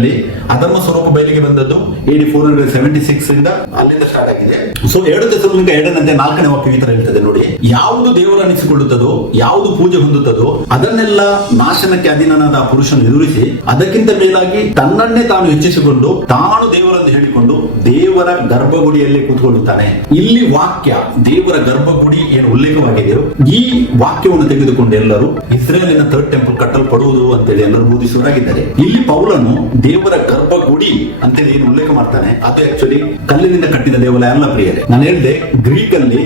ಅಧರ್ಮ ಸ್ವರೂಪ ಬಯಲಿಗೆ ಬಂದದ್ದು AD four hundred seventy six ಇಂದ ಅಲ್ಲಿಂದ ಸ್ಟಾರ್ಟ್ ಆಗಿದೆ. ಸೊ ಎರಡು ದಿವಸದಿಂದ ಎರಡನಂತೆ ನಾಲ್ಕನೇ ವಾಕ್ಯ ಈ ತರ ಹೇಳ್ತದೆ ನೋಡಿ. ಯಾವುದು ದೇವರ ಅನಿಸಿಕೊಳ್ಳುತ್ತದೋ ಯಾವುದು ಪೂಜೆ ಹೊಂದುತ್ತದೋ, ಅದನ್ನೆಲ್ಲ ನಾಶನಕ್ಕೆ ಅಧೀನನಾದ ಪುರುಷನು ಎದುರಿಸಿ ಅದಕ್ಕಿಂತ ಮೇಲಾಗಿ ತನ್ನನ್ನೇ ತಾನು ಹೆಚ್ಚಿಸಿಕೊಂಡು ತಾನು ದೇವರಂದು ಹೇಳಿಕೊಂಡು ದೇವರ ಗರ್ಭಗುಡಿಯಲ್ಲಿ ಕೂತ್ಕೊಳ್ಳುತ್ತಾನೆ ಇಲ್ಲಿ ವಾಕ್ಯ, ದೇವರ ಗರ್ಭಗುಡಿ ಏನು ಉಲ್ಲೇಖವಾಗಿದೆಯೋ, ಈ ವಾಕ್ಯವನ್ನು ತೆಗೆದುಕೊಂಡು ಎಲ್ಲರೂ ಇಸ್ರೇಲಿನ ಥರ್ಡ್ ಟೆಂಪಲ್ ಕಟ್ಟಲ್ಪಡುವುದು ಅಂತೇಳಿ ಎಲ್ಲರೂ ಬೋಧಿಸುವರಾಗಿದ್ದಾರೆ ಇಲ್ಲಿ ಪೌಲನು ದೇವರ ಗರ್ಭಗುಡಿ ಅಂತೇಳಿ ಏನು ಉಲ್ಲೇಖ ಮಾಡ್ತಾನೆ, ಅದು ಆಕ್ಚುಲಿ ಕಲ್ಲಿನಿಂದ ಕಟ್ಟಿದ ದೇವಾಲಯ ಅಲ್ಲ ಪ್ರಿಯರೇ. ನಾನು ಹೇಳಿದೆ ಗ್ರೀಕ್ ಅಲ್ಲಿ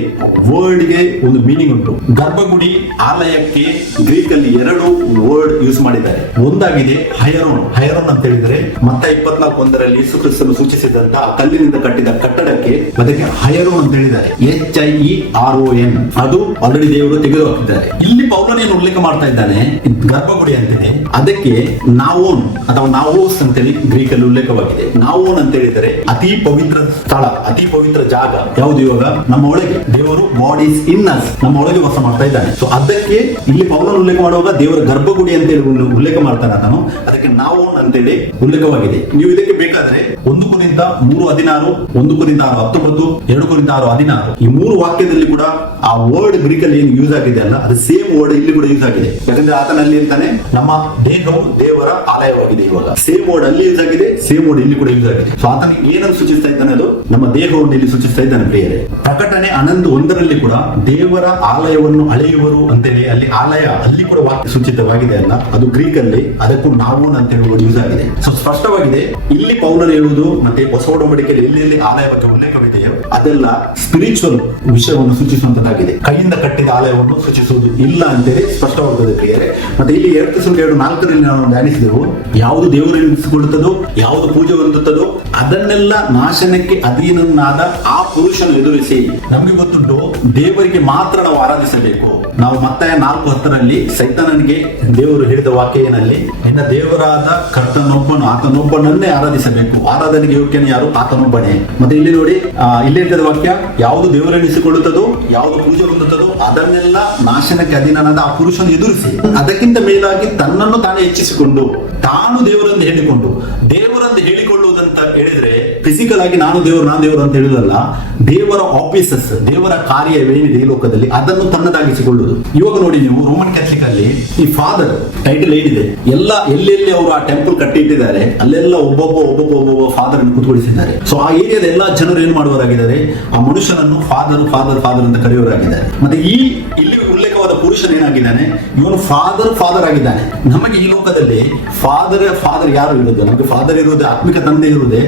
ವರ್ಡ್ಗೆ ಒಂದು ಮೀನಿಂಗ್ ಉಂಟು. ಗರ್ಭಗುಡಿ ಆಲಯಕ್ಕೆ ಗ್ರೀಕ್ ಅಲ್ಲಿ ಎರಡು ವರ್ಡ್ ಯೂಸ್ ಮಾಡಿದ್ದಾರೆ. ಒಂದಾಗಿದೆ ಹೈರೋನ್. ಹೈರೋನ್ ಅಂತ ಹೇಳಿದ್ರೆ ಮತ್ತೆ ಇಪ್ಪತ್ನಾಲ್ಕು ಒಂದರಲ್ಲಿ ಯೇಸು ಸೂಚಿಸಿದಂತ ಕಲ್ಲಿನಿಂದ ಕಟ್ಟಿದ ಕಟ್ಟಡಕ್ಕೆ ಅದಕ್ಕೆ ಹಯರು ಅಂತ ಹೇಳಿದ್ದಾರೆ. H I E R O N ಅದು ಆಲ್ರೆಡಿ ದೇವರು ತೆಗೆದು ಹಾಕಿದ್ದಾರೆ ಇಲ್ಲಿ ಪೌಲನ್ ಏನು ಉಲ್ಲೇಖ ಮಾಡ್ತಾ ಇದ್ದಾನೆ ಇದ್ ಗರ್ಭಗುಡಿ ಅಂತಿದೆ. ಅದಕ್ಕೆ ನಾವೋನ್ ಅಥವಾ ನಾವೋಸ್ ಅಂತೇಳಿ ಗ್ರೀಕ್ ಅಲ್ಲಿ ಉಲ್ಲೇಖವಾಗಿದೆ. ನಾವೋನ್ ಅಂತ ಹೇಳಿದರೆ ಅತಿ ಪವಿತ್ರ ಸ್ಥಳ ಅತಿ ಪವಿತ್ರ ಜಾಗ. ಯಾವುದು ಇವಾಗ? ನಮ್ಮ ಒಳಗೆ. ದೇವರು ಗಾಡ್ ಈಸ್ ಇನ್ ಅಸ್ ನಮ್ಮ ಒಳಗೆ ವಾಸ ಮಾಡ್ತಾ ಇದ್ದಾನೆ. ಸೊ ಅದಕ್ಕೆ ಇಲ್ಲಿ ಪೌಲನ್ ಉಲ್ಲೇಖ ಮಾಡುವಾಗ ದೇವರ ಗರ್ಭಗುಡಿ ಅಂತೇಳಿ ಹೇಳಿ ಉಲ್ಲೇಖ ಮಾಡ್ತಾನೆ ಅದನ್ನು ಅದಕ್ಕೆ ನಾವೋನ್ ಅಂತೇಳಿ ಉಲ್ಲೇಖವಾಗಿದೆ. ನೀವು ಇದಕ್ಕೆ ಬೇಕಾದ್ರೆ ಒಂದು ಕುರಿತ ಮೂರು ಹದಿನಾರು, ಒಂದು ಕುರಿತ ಆರು, ಹತ್ತೊಂಬತ್ತು, ಎರಡು ಕುರಿತ ಆರು, ಹದಿನಾರು. ಈ ಮೂರು ವಾಕ್ಯದಲ್ಲಿ ಕೂಡ ಆ ವರ್ಡ್ ಗ್ರೀಕ್ ಅಲ್ಲಿ ಏನು ಯೂಸ್ ಆಗಿದೆ ಅಲ್ಲ, ಅದು ಸೇಮ್ ವರ್ಡ್ ಇಲ್ಲಿ ಕೂಡ ಯೂಸ್ ಆಗಿದೆ. ಯಾಕಂದ್ರೆ ಆತನಲ್ಲಿ ಅಂತಾನೆ ನಮ್ಮ ದೇಹವು ದೇವರ ಆಲಯವಾಗಿದೆ ಇವಾಗ. ಸೇಮ್ ವರ್ಡ್ ಅಲ್ಲಿ ಯೂಸ್ ಆಗಿದೆ ಸೇಮ್ ವರ್ಡ್ ಇಲ್ಲಿ ಕೂಡ ಯೂಸ್ ಆಗಿದೆ. ಸೊ ಆತನಿಗೆ ಏನನ್ನು ಸೂಚಿಸ್ತಾ ಇದ್ದಾನೆ ಅದು? ನಮ್ಮ ದೇಹವನ್ನು ಇಲ್ಲಿ ಸೂಚಿಸ್ತಾ ಇದ್ದಾನೆ ಪ್ರಿಯರೇ. ಪ್ರಕಟಣೆ ಅನಂತ ಒಂದರಲ್ಲಿ ಕೂಡ ದೇವರ ಆಲಯವನ್ನು ಅಳೆಯುವರು ಅಂತೇಳಿ ಅಲ್ಲಿ ಆಲಯ, ಅಲ್ಲಿ ಕೂಡ ವಾಕ್ಯ ಸೂಚಿತವಾಗಿದೆ ಅಲ್ಲ, ಅದು ಗ್ರೀಕ್ ಅಲ್ಲಿ ಅದಕ್ಕೂ ನಾವು ಅಂತ ಹೇಳುವ ಯೂಸ್ ಆಗಿದೆ. ಸೊ ಸ್ಪಷ್ಟವಾಗಿದೆ, ಇಲ್ಲಿ ಪೌಲರ್ ಹೇಳುವುದು ಮತ್ತೆ ಹೊಸ ಒಡಂಬಡಿಕೆಯಲ್ಲಿ ಎಲ್ಲೆಲ್ಲಿ ಆಲಯ ಬಗ್ಗೆ ಉಲ್ಲೇಖವಿದೆಯೋ ಅದೆಲ್ಲ ಸ್ಪಿರಿಚುವಲ್ ವಿಷಯವನ್ನು ಸೂಚಿಸುವಂತದ್ದಾಗಿದೆ. ಕೈಯಿಂದ ಕಟ್ಟಿದ ಆಲಯವನ್ನು ಸೂಚಿಸುವುದು ಇಲ್ಲ ಅಂತೇಳಿ ಸ್ಪಷ್ಟವಾಗುತ್ತದೆ ಕ್ರಿಯೆ ಮತ್ತೆ ಇಲ್ಲಿ ಎರಡು ಸಾವಿರದ ಎರಡು ನಾಲ್ಕರಲ್ಲಿ ನಾವು ಧ್ಯಾನಿಸಿದೆವು. ಯಾವುದು ದೇವರು ನಿಲ್ಲಿಸಿಕೊಳ್ಳುತ್ತದೋ, ಯಾವುದು ಪೂಜೆ ಹೊಂದುತ್ತದೋ, ಅದನ್ನೆಲ್ಲ ನಾಶನಕ್ಕೆ ಅಧೀನನಾದ ಆ ಪುರುಷನು ಎದುರಿಸಿ ನಮಗೆ ಗೊತ್ತುಂಟು. ದೇವರಿಗೆ ಮಾತ್ರ ನಾವು ಆರಾಧಿಸಬೇಕು. ನಾವು ಮತ್ತೆ ನಾಲ್ಕು ಹತ್ತರಲ್ಲಿ ಸೈತಾನನಿಗೆ ದೇವರು ಹೇಳಿದ ವಾಕ್ಯ ಏನಲ್ಲಿ? ನಿನ್ನ ದೇವರಾದ ಕರ್ತನೊಬ್ಬನು ಆತನೊಬ್ಬನನ್ನೇ ಆರಾಧಿಸಬೇಕು. ಆರಾಧನೆಗೆ ಯೋಗ್ಯನ ಯಾರು? ಆತನೊಬ್ಬನೇ ಮತ್ತೆ ಇಲ್ಲಿ ನೋಡಿ ಇಲ್ಲಿ ಹೇಳಿದ ವಾಕ್ಯ, ಯಾವುದು ದೇವರೆನಿಸಿಕೊಳ್ಳುತ್ತದೋ ಯಾವುದು ಪೂಜೆ ಹೊಂದುತ್ತದೋ, ಅದನ್ನೆಲ್ಲ ನಾಶನಕ್ಕೆ ಅಧೀನನಾದ ಆ ಪುರುಷನ ಎದುರಿಸಿ, ಅದಕ್ಕಿಂತ ಮೇಲಾಗಿ ತನ್ನನ್ನು ತಾನೇ ಹೆಚ್ಚಿಸಿಕೊಂಡು, ತಾನು ದೇವರನ್ನು ಹೇಳಿಕೊಂಡು, ದೇವರಂದು ಹೇಳಿಕೊಳ್ಳುವುದಂತ ಹೇಳಿದ್ರೆ ಫಿಸಿಕಲ್ ಆಗಿ ನಾನು ದೇವರು ನಾನು ದೇವರು ಅಂತ ಹೇಳಿದಲ್ಲ ದೇವರ ಆಫೀಸಸ್ ದೇವರ ಕಾರ್ಯವೇನಿದೆ ಈ ಲೋಕದಲ್ಲಿ, ಅದನ್ನು ತನ್ನದಾಗಿಸಿಕೊಳ್ಳುವುದು. ಇವಾಗ ನೋಡಿ ನೀವು ರೋಮನ್ ಕ್ಯಾಥಲಿಕ್ ಅಲ್ಲಿ ಈ ಫಾದರ್ ಟೈಟಲ್ ಏನಿದೆ? ಎಲ್ಲ, ಎಲ್ಲೆಲ್ಲಿ ಅವರು ಆ ಟೆಂಪಲ್ ಕಟ್ಟಿಟ್ಟಿದ್ದಾರೆ, ಅಲ್ಲೆಲ್ಲ ಒಬ್ಬೊಬ್ಬ ಒಬ್ಬೊಬ್ಬ ಒಬ್ಬೊಬ್ಬ ಫಾದರ್ ಅನ್ನು ಕೂತ್ಕೊಳಿಸಿದ್ದಾರೆ. ಸೊ ಆ ಏರಿಯಾದ ಎಲ್ಲಾ ಜನರು ಏನು ಮಾಡುವರಾಗಿದ್ದಾರೆ? ಆ ಮನುಷ್ಯನನ್ನು ಫಾದರ್ ಫಾದರ್ ಫಾದರ್ ಅಂತ ಕರೆಯುವರಾಗಿದ್ದಾರೆ. ಮತ್ತೆ ಈ ಇಲ್ಲಿ ನಿಜವಾದ ಪುರುಷನೇನಾಗಿದ್ದಾನೆ ಇವನು ಫಾದರ್ ಫಾದರ್ ಆಗಿದ್ದಾನೆ. ನಮಗೆ ಈ ಲೋಕದಲ್ಲಿ ಫಾದರ್ ಫಾದರ್ ಯಾರು ಇರುವುದು? ನಮಗೆ ಫಾದರ್ ಇರುವುದೇ, ಆತ್ಮಿಕ ತಂದೆ ಇರುವುದೇ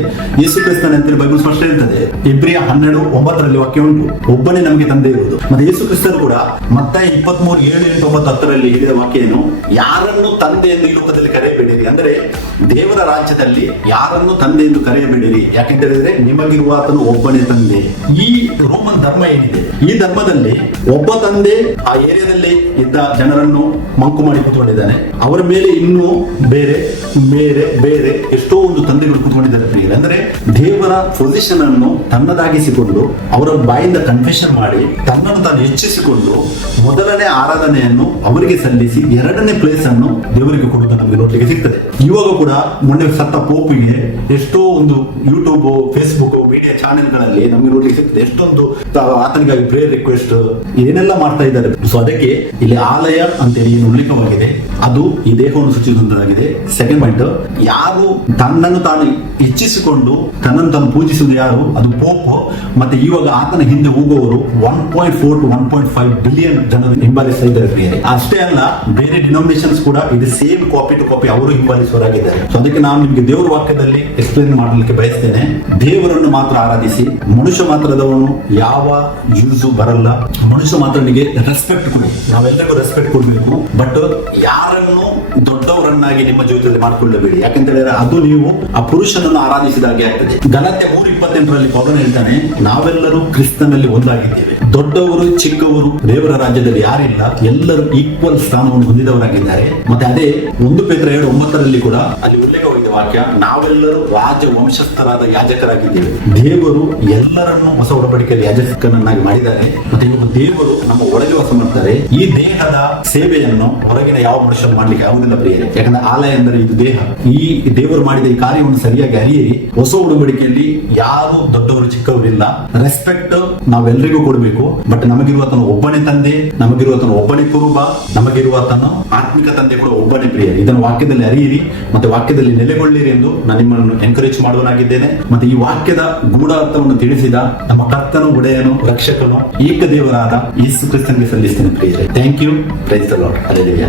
ಯೇಸು ಕ್ರಿಸ್ತನ ಅಂತೇಳಿ ಬೈಬಲ್ ಸ್ಪಷ್ಟ ಹೇಳ್ತದೆ. ಇಬ್ರಿಯ ಹನ್ನೆರಡು ಒಂಬತ್ತರಲ್ಲಿ ವಾಕ್ಯ ಉಂಟು. ಒಬ್ಬನೇ ನಮಗೆ ತಂದೆ ಇರುವುದು. ಮತ್ತೆ ಯೇಸು ಕ್ರಿಸ್ತರು ಕೂಡ ಮತ್ತೆ ಇಪ್ಪತ್ಮೂರು, ಏಳು, ಎಂಟು, ಒಂಬತ್ತು, ಹತ್ತರಲ್ಲಿ ಹೇಳಿದ ವಾಕ್ಯ ಏನು ಯಾರನ್ನು ತಂದೆ ಎಂದು ಈ ಲೋಕದಲ್ಲಿ ಕರೆಯಬೇಡಿರಿ? ಅಂದ್ರೆ ದೇವರ ರಾಜ್ಯದಲ್ಲಿ ಯಾರನ್ನು ತಂದೆ ಎಂದು ಕರೆಯಬೇಡಿರಿ? ಯಾಕೆಂತ ಹೇಳಿದ್ರೆ ನಿಮಗಿರುವ ಆತನು ಒಬ್ಬನೇ ತಂದೆ. ಈ ರೋಮನ್ ಧರ್ಮ ಏನಿದೆ? ಈ ಧರ್ಮದಲ್ಲಿ ಒಬ್ಬ ತಂದೆ ಆ ಏರಿಯಾದಲ್ಲಿ ಇದ್ದ ಜನರನ್ನು ಮಂಕು ಮಾಡಿ ಕೂತ್ಕೊಂಡಿದ್ದಾನೆ. ಅವರ ಮೇಲೆ ಇನ್ನೂ ಬೇರೆ ಬೇರೆ ಬೇರೆ ಎಷ್ಟೋ ಒಂದು ತಂದೆಗಳು ಕೂತ್ಕೊಂಡಿದ್ದಾರೆ. ಅಂದ್ರೆ ದೇವರ ಪೊಸಿಷನ್ ಅನ್ನು ತನ್ನದಾಗಿಸಿಕೊಂಡು, ಅವರ ಬಾಯಿಂದ ಕನ್ಫೆಷನ್ ಮಾಡಿ, ತನ್ನನ್ನು ತಾನು ಹೆಚ್ಚಿಸಿಕೊಂಡು, ಮೊದಲನೇ ಆರಾಧನೆಯನ್ನು ಅವರಿಗೆ ಸಲ್ಲಿಸಿ, ಎರಡನೇ ಪ್ಲೇಸ್ ಅನ್ನು ದೇವರಿಗೆ ಕೊಡುವುದು ನಮಗೆ ನೋಡ್ಲಿಕ್ಕೆ ಸಿಗ್ತದೆ. ಇವಾಗ ಕೂಡ ಮೊನ್ನೆ ಸತ್ತ ಪೋಪಿಗೆ ಎಷ್ಟೋ ಒಂದು ಯೂಟ್ಯೂಬ್ ಫೇಸ್ಬುಕ್ ಮೀಡಿಯಾ ಚಾನೆಲ್ಗಳಲ್ಲಿ ನಮಗೆ ನೋಡ್ಲಿಕ್ಕೆ ಸಿಗ್ತದೆ. ಎಷ್ಟೊಂದು ಆತನಿಗಾಗಿ ಪ್ರೇಯರ್ ರಿಕ್ವೆಸ್ಟ್ ಏನೆಲ್ಲ ಮಾಡ್ತಾ ಇದ್ದಾರೆ. ಸೊ ಅದಕ್ಕೆ ಇಲ್ಲಿ ಆಲಯ ಅಂತೇಳಿ ಏನು ಉಲ್ಲೇಖವಾಗಿದೆ ಅದು ಈ ದೇಹವನ್ನು ಸೂಚಿಸುವಂತಾಗಿದೆ ಸೆಕೆಂಡ್ ಪಾಯಿಂಟ್ ಯಾರು ತನ್ನನ್ನು ತಾನು ಹೆಚ್ಚಿಸಿಕೊಂಡು ತನ್ನನ್ನು ತಾನು ಪೂಜಿಸುವುದು ಯಾರು? ಅದು ಪೋಪ್. ಮತ್ತೆ ಇವಾಗ ಆತನ ಹಿಂದೆ ಹೋಗುವವರು one point four to one point five billion ಜನರು ಹಿಂಬಾಲಿಸ್ತಾ ಅಷ್ಟೇ ಅಲ್ಲ, ಬೇರೆ ಡಿನಾಮಿನೇಷನ್ಸ್ ಕೂಡ ಇದು ಸೇಮ್ ಕಾಪಿ ಟು ಕಾಪಿ ಅವರು ಹಿಂಬಾಲಿಸುವರಾಗಿದ್ದಾರೆ ಸೊ ಅದಕ್ಕೆ ನಾನು ನಿಮಗೆ ದೇವರ ವಾಕ್ಯದಲ್ಲಿ ಎಕ್ಸ್ಪ್ಲೇನ್ ಮಾಡಲಿಕ್ಕೆ ಬಯಸ್ತೇನೆ. ದೇವರನ್ನು ಮಾತ್ರ ಆರಾಧಿಸಿ, ಮನುಷ್ಯ ಮಾತ್ರದವನು ಯಾವ ಯೂಸು ಬರಲ್ಲ. ಮನುಷ್ಯ ಮಾತ್ರನಿಗೆ ರೆಸ್ಪೆಕ್ಟ್ ಕೊಡಿ. ನಾವೆಲ್ಲರಿಗೂ ರೆಸ್ಪೆಕ್ಟ್ ಕೊಡಬೇಕು. ಬಟ್ ಯಾರನ್ನು ದೊಡ್ಡವರನ್ನಾಗಿ ನಿಮ್ಮ ಜೀವಿತದಲ್ಲಿ ಮಾಡಿಕೊಳ್ಳಬೇಡಿ. ಯಾಕಂತ ಹೇಳಿದ್ರೆ ಅದು ನೀವು ಆ ಪುರುಷನನ್ನು ಆರಾಧಿಸಿದಾಗೆ ಆಗ್ತದೆ. ಗಲತೆ ಮೂರು ಇಪ್ಪತ್ತೆಂಟರಲ್ಲಿ ಪೌಲನ್ ಹೇಳ್ತಾನೆ, ನಾವೆಲ್ಲರೂ ಕ್ರಿಸ್ತನಲ್ಲಿ ಒಂದಾಗಿದ್ದೇವೆ. ದೊಡ್ಡವರು, ಚಿಕ್ಕವರು, ದೇವರ ರಾಜ್ಯದಲ್ಲಿ ಯಾರಿಲ್ಲ. ಎಲ್ಲರೂ ಈಕ್ವಲ್ ಸ್ಥಾನವನ್ನು ಹೊಂದಿದವರಾಗಿದ್ದಾರೆ. ಮತ್ತೆ ಅದೇ ಒಂದು ಪೇತ್ರ ಎರಡು ಒಂಬತ್ತರಲ್ಲಿ ಕೂಡ ಅಲ್ಲಿ ವಾಕ್ಯ, ನಾವೆಲ್ಲರೂ ರಾಜ ವಂಶಸ್ಥರಾದ ಯಾಜಕರಾಗಿದ್ದೇವೆ. ದೇವರು ಎಲ್ಲರನ್ನು ಹೊಸ ಒಡಂಬಡಿಕೆಯಲ್ಲಿ ಯಾಜಕನನ್ನಾಗಿ ಮಾಡಿದ್ದಾರೆ, ಮತ್ತೆ ಇವತ್ತು ದೇವರು ನಮ್ಮ ಒಳಗೆ ವಾಸ ಮಾಡ್ತಾರೆ. ಈ ದೇಹದ ಸೇವೆಯನ್ನು ಹೊರಗಿನ ಯಾವ ಮನುಷ್ಯನು ಮಾಡ್ಲಿಕ್ಕೆ ಆಗುವುದಿಲ್ಲ ಪ್ರಿಯರಿ. ಯಾಕಂದ್ರೆ ಆಲಯ ಎಂದರೆ ಇದು ದೇಹ. ಈ ದೇವರು ಮಾಡಿದ ಈ ಕಾರ್ಯವನ್ನು ಸರಿಯಾಗಿ ಅರಿಯಿರಿ. ಹೊಸ ಉಡಂಬಡಿಕೆಯಲ್ಲಿ ಯಾರು ದೊಡ್ಡವರು ಚಿಕ್ಕವರಿಲ್ಲ. ರೆಸ್ಪೆಕ್ಟ್ ನಾವೆಲ್ಲರಿಗೂ ಕೊಡಬೇಕು. ಬಟ್ ನಮಗಿರುವತನ ಒಬ್ಬನೇ ತಂದೆ, ನಮಗಿರುವತನ ಒಬ್ಬನೇ ಕುರುಬ, ನಮಗಿರುವತನ ಆತ್ಮಿಕ ತಂದೆ ಕೂಡ ಒಬ್ಬನೇ ಪ್ರಿಯ ಇದನ್ನು ವಾಕ್ಯದಲ್ಲಿ ಅರಿಯಿರಿ, ಮತ್ತೆ ವಾಕ್ಯದಲ್ಲಿ ನೆಲೆಗೊಳ್ಳಿರಿ ಎಂದು ನಾನು ನಿಮ್ಮನ್ನು ಎನ್ಕರೇಜ್ ಮಾಡುವನಾಗಿದ್ದೇನೆ. ಮತ್ತೆ ಈ ವಾಕ್ಯದ ಗೂಢಾರ್ಥವನ್ನು ತಿಳಿಸಿದ ನಮ್ಮ ಕರ್ತನು, ಒಡೆಯನು, ರಕ್ಷಕನು ಏಕ ದೇವರಾದ ಯೇಸು ಕ್ರಿಸ್ತನಿಗೆ ಸಲ್ಲಿಸ್ತೇನೆ ಪ್ರಿಯರೇ. Thank you praise the Lord hallelujah